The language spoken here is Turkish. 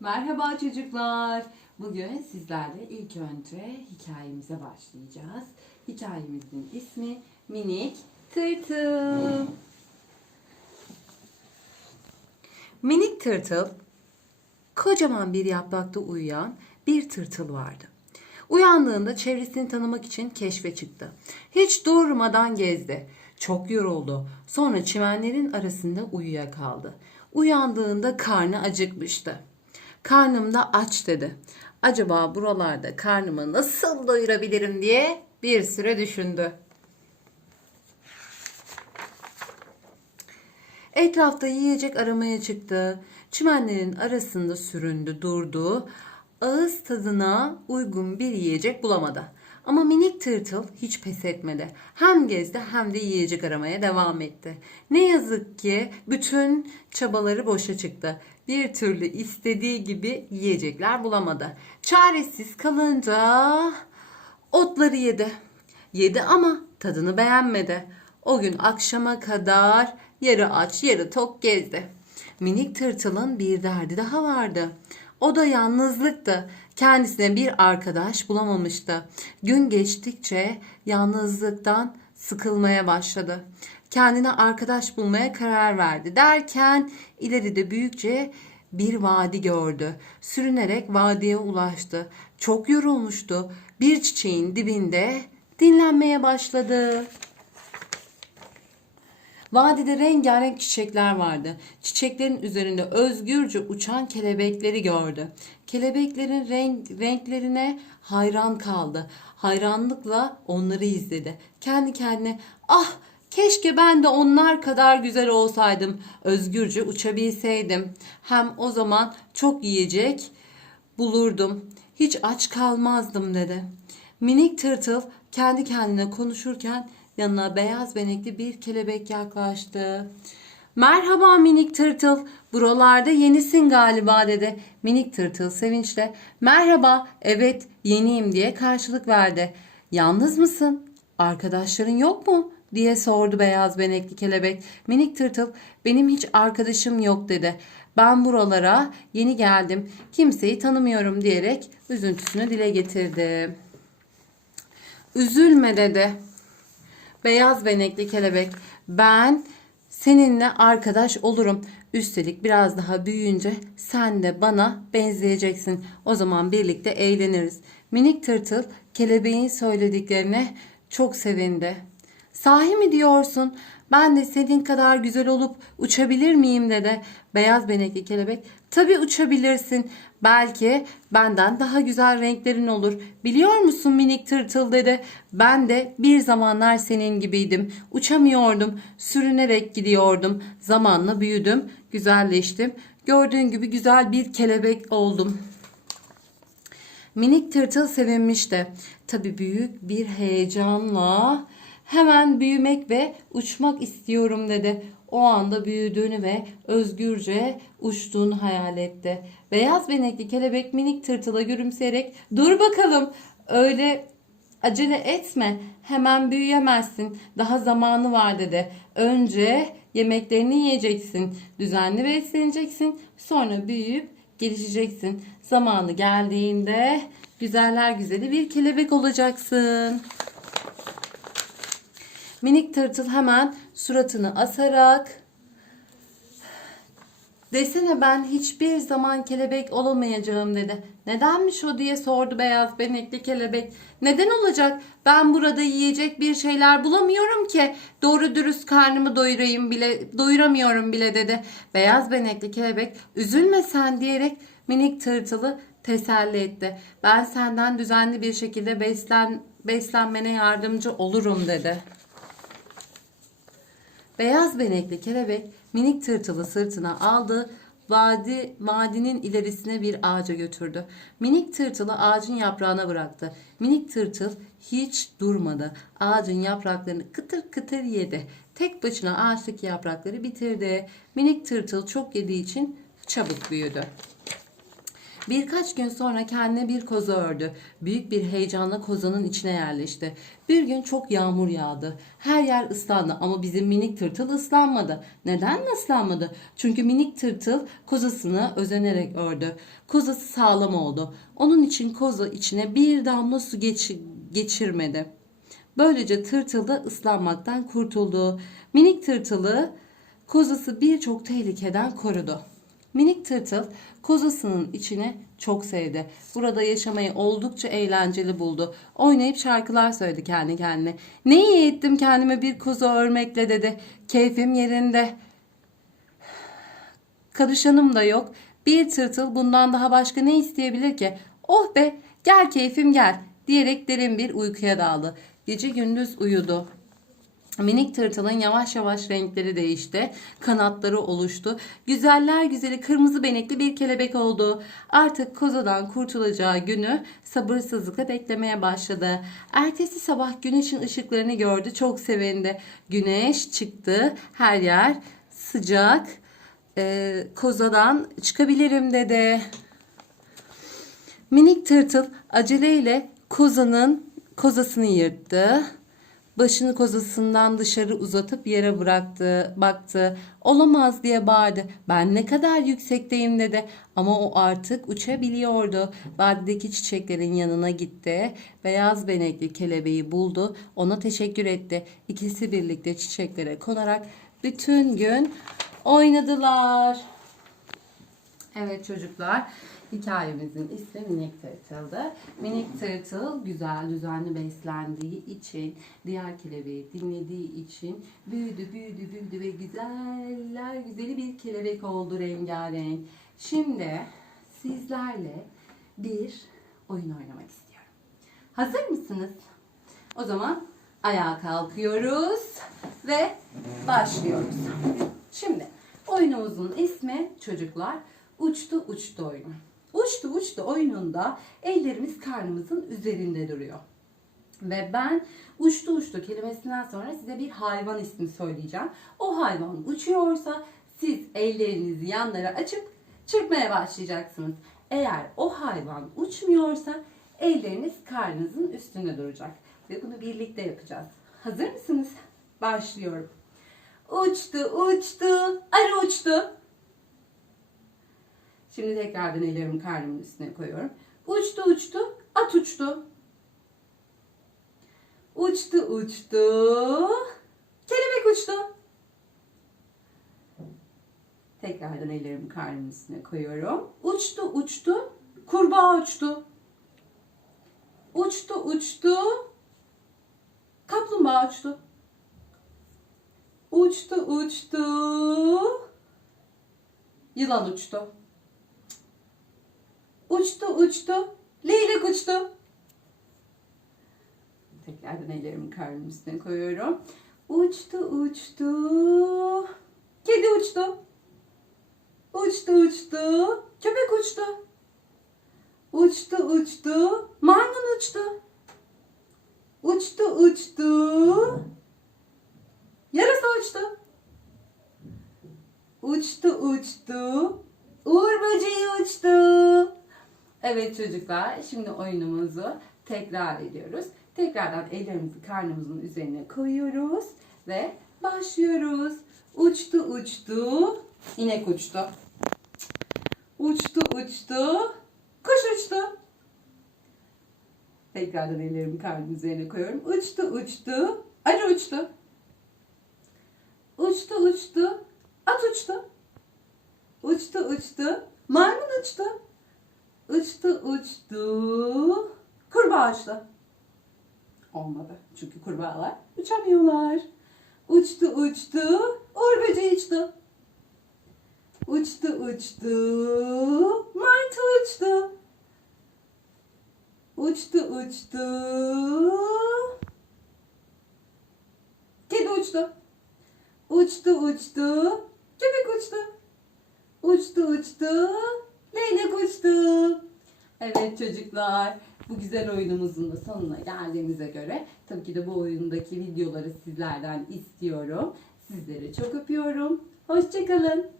Merhaba çocuklar. Bugün sizlerle ilk önce hikayemize başlayacağız. Hikayemizin ismi Minik Tırtıl. Minik tırtıl kocaman bir yaprakta uyuyan bir tırtıl vardı. Uyandığında çevresini tanımak için keşfe çıktı. Hiç durmadan gezdi. Çok yoruldu. Sonra çimenlerin arasında uyuyakaldı. Uyandığında karnı acıkmıştı. Karnım da aç dedi. Acaba buralarda karnımı nasıl doyurabilirim diye bir süre düşündü. Etrafta yiyecek aramaya çıktı. Çimenlerin arasında süründü, durdu. Ağız tadına uygun bir yiyecek bulamadı. Ama minik tırtıl hiç pes etmedi. Hem gezdi hem de yiyecek aramaya devam etti. Ne yazık ki bütün çabaları boşa çıktı. Bir türlü istediği gibi yiyecekler bulamadı. Çaresiz kalınca otları yedi. Yedi ama tadını beğenmedi. O gün akşama kadar yarı aç yarı tok gezdi. Minik tırtılın bir derdi daha vardı. O da yalnızlıktı. Kendisine bir arkadaş bulamamıştı. Gün geçtikçe yalnızlıktan sıkılmaya başladı. Kendine arkadaş bulmaya karar verdi. Derken ileride büyükçe bir vadi gördü. Sürünerek vadiye ulaştı. Çok yorulmuştu. Bir çiçeğin dibinde dinlenmeye başladı. Vadide rengarenk çiçekler vardı. Çiçeklerin üzerinde özgürce uçan kelebekleri gördü. Kelebeklerin renk, renklerine hayran kaldı. Hayranlıkla onları izledi. Kendi kendine ah keşke ben de onlar kadar güzel olsaydım. Özgürce uçabilseydim. Hem o zaman çok yiyecek bulurdum. Hiç aç kalmazdım dedi. Minik tırtıl kendi kendine konuşurken yanına beyaz benekli bir kelebek yaklaştı. Merhaba minik tırtıl. Buralarda yenisin galiba dedi. Minik tırtıl sevinçle merhaba evet yeniyim diye karşılık verdi. Yalnız mısın? Arkadaşların yok mu? diye sordu beyaz benekli kelebek. Minik tırtıl benim hiç arkadaşım yok dedi. Ben buralara yeni geldim. Kimseyi tanımıyorum diyerek üzüntüsünü dile getirdi. Üzülme dedi. Beyaz benekli kelebek. Ben seninle arkadaş olurum. Üstelik biraz daha büyüyünce sen de bana benzeyeceksin. O zaman birlikte eğleniriz. Minik tırtıl kelebeğin söylediklerine çok sevindi. Sahi mi diyorsun? Ben de senin kadar güzel olup uçabilir miyim dedi. Beyaz benekli kelebek. Tabii uçabilirsin. Belki benden daha güzel renklerin olur. Biliyor musun minik tırtıl dedi. Ben de bir zamanlar senin gibiydim. Uçamıyordum. Sürünerek gidiyordum. Zamanla büyüdüm. Güzelleştim. Gördüğün gibi güzel bir kelebek oldum. Minik tırtıl sevinmişti. Tabii büyük bir heyecanla hemen büyümek ve uçmak istiyorum dedi. O anda büyüdüğünü ve özgürce uçtuğunu hayal etti. Beyaz benekli kelebek minik tırtıla gülümseyerek dur bakalım öyle acele etme hemen büyüyemezsin daha zamanı var dedi. Önce yemeklerini yiyeceksin düzenli besleneceksin sonra büyüyüp gelişeceksin. Zamanı geldiğinde güzeller güzeli bir kelebek olacaksın. Minik tırtıl hemen suratını asarak Desene ben hiçbir zaman kelebek olamayacağım dedi. Nedenmiş o diye sordu beyaz benekli kelebek. Neden olacak? Ben burada yiyecek bir şeyler bulamıyorum ki. Doğru dürüst karnımı doyurayım bile, doyuramıyorum bile dedi. Beyaz benekli kelebek üzülme sen diyerek minik tırtılı teselli etti. Ben senden düzenli bir şekilde beslen, beslenmene yardımcı olurum dedi. Beyaz benekli kelebek minik tırtılı sırtına aldı. Vadi, vadinin ilerisine bir ağaca götürdü. Minik tırtılı ağacın yaprağına bıraktı. Minik tırtıl hiç durmadı. Ağacın yapraklarını kıtır kıtır yedi. Tek başına ağaçtaki yaprakları bitirdi. Minik tırtıl çok yediği için çabuk büyüdü. Birkaç gün sonra kendine bir koza ördü. Büyük bir heyecanla kozanın içine yerleşti. Bir gün çok yağmur yağdı. Her yer ıslandı ama bizim minik tırtıl ıslanmadı. Neden mi ıslanmadı? Çünkü minik tırtıl kozasını özenerek ördü. Kozası sağlam oldu. Onun için koza içine bir damla su geç- geçirmedi. Böylece tırtıl da ıslanmaktan kurtuldu. Minik tırtılı kozası birçok tehlikeden korudu. Minik tırtıl kozasının içini çok sevdi. Burada yaşamayı oldukça eğlenceli buldu. Oynayıp şarkılar söyledi kendi kendine. Ne iyi ettim kendime bir koza örmekle dedi. Keyfim yerinde. Karışanım da yok. Bir tırtıl bundan daha başka ne isteyebilir ki? Oh be gel keyfim gel diyerek derin bir uykuya daldı. Gece gündüz uyudu. Minik tırtılın yavaş yavaş renkleri değişti. Kanatları oluştu. Güzeller güzeli kırmızı benekli bir kelebek oldu. Artık kozadan kurtulacağı günü sabırsızlıkla beklemeye başladı. Ertesi sabah güneşin ışıklarını gördü. Çok sevindi. Güneş çıktı. Her yer sıcak. Ee, kozadan çıkabilirim dedi. Minik tırtıl aceleyle kozanın kozasını yırttı. Başını kozasından dışarı uzatıp yere bıraktı, baktı. Olamaz diye bağırdı. Ben ne kadar yüksekteyim dedi. Ama o artık uçabiliyordu. Vadideki çiçeklerin yanına gitti. Beyaz benekli kelebeği buldu. Ona teşekkür etti. İkisi birlikte çiçeklere konarak bütün gün oynadılar. Evet çocuklar, hikayemizin ismi Minik Tırtıl'dı. Minik Tırtıl güzel, düzenli beslendiği için, diğer kelebeği dinlediği için büyüdü, büyüdü, büyüdü ve güzeller güzeli bir kelebek oldu rengarenk. Şimdi sizlerle bir oyun oynamak istiyorum. Hazır mısınız? O zaman ayağa kalkıyoruz ve başlıyoruz. Şimdi oyunumuzun ismi çocuklar uçtu uçtu oyunu. Uçtu uçtu oyununda ellerimiz karnımızın üzerinde duruyor. Ve ben uçtu uçtu kelimesinden sonra size bir hayvan ismi söyleyeceğim. O hayvan uçuyorsa siz ellerinizi yanlara açıp çırpmaya başlayacaksınız. Eğer o hayvan uçmuyorsa elleriniz karnınızın üstünde duracak. Ve bunu birlikte yapacağız. Hazır mısınız? Başlıyorum. Uçtu uçtu arı uçtu. Şimdi tekrardan ellerimi karnımın üstüne koyuyorum. Uçtu uçtu at uçtu. Uçtu uçtu kelebek uçtu. Tekrardan ellerimi karnımın üstüne koyuyorum. Uçtu uçtu kurbağa uçtu. Uçtu uçtu kaplumbağa uçtu. Uçtu uçtu. Yılan uçtu. Uçtu uçtu. Leylek uçtu. Tekrardan ellerimi karnımın üstüne koyuyorum. Uçtu uçtu. Kedi uçtu. Uçtu uçtu. Köpek uçtu. Uçtu uçtu. Maymun uçtu. Uçtu uçtu. Yarasa uçtu. Uçtu uçtu. Uğur böceği uçtu. Evet çocuklar şimdi oyunumuzu tekrar ediyoruz. Tekrardan ellerimizi karnımızın üzerine koyuyoruz ve başlıyoruz. Uçtu uçtu. inek uçtu. Uçtu uçtu. Kuş uçtu. Tekrardan ellerimi karnımın üzerine koyuyorum. Uçtu uçtu. Arı uçtu. Uçtu uçtu. At uçtu. Uçtu uçtu. Maymun uçtu. Uçtu uçtu. Kurbağa uçtu. Olmadı. Çünkü kurbağalar uçamıyorlar. Uçtu uçtu. Uğur böceği uçtu. Uçtu uçtu. Martı uçtu. Uçtu uçtu. Kedi uçtu. Uçtu uçtu. Köpek uçtu. Uçtu uçtu. Evet çocuklar. Bu güzel oyunumuzun da sonuna geldiğimize göre tabii ki de bu oyundaki videoları sizlerden istiyorum. Sizleri çok öpüyorum. Hoşçakalın.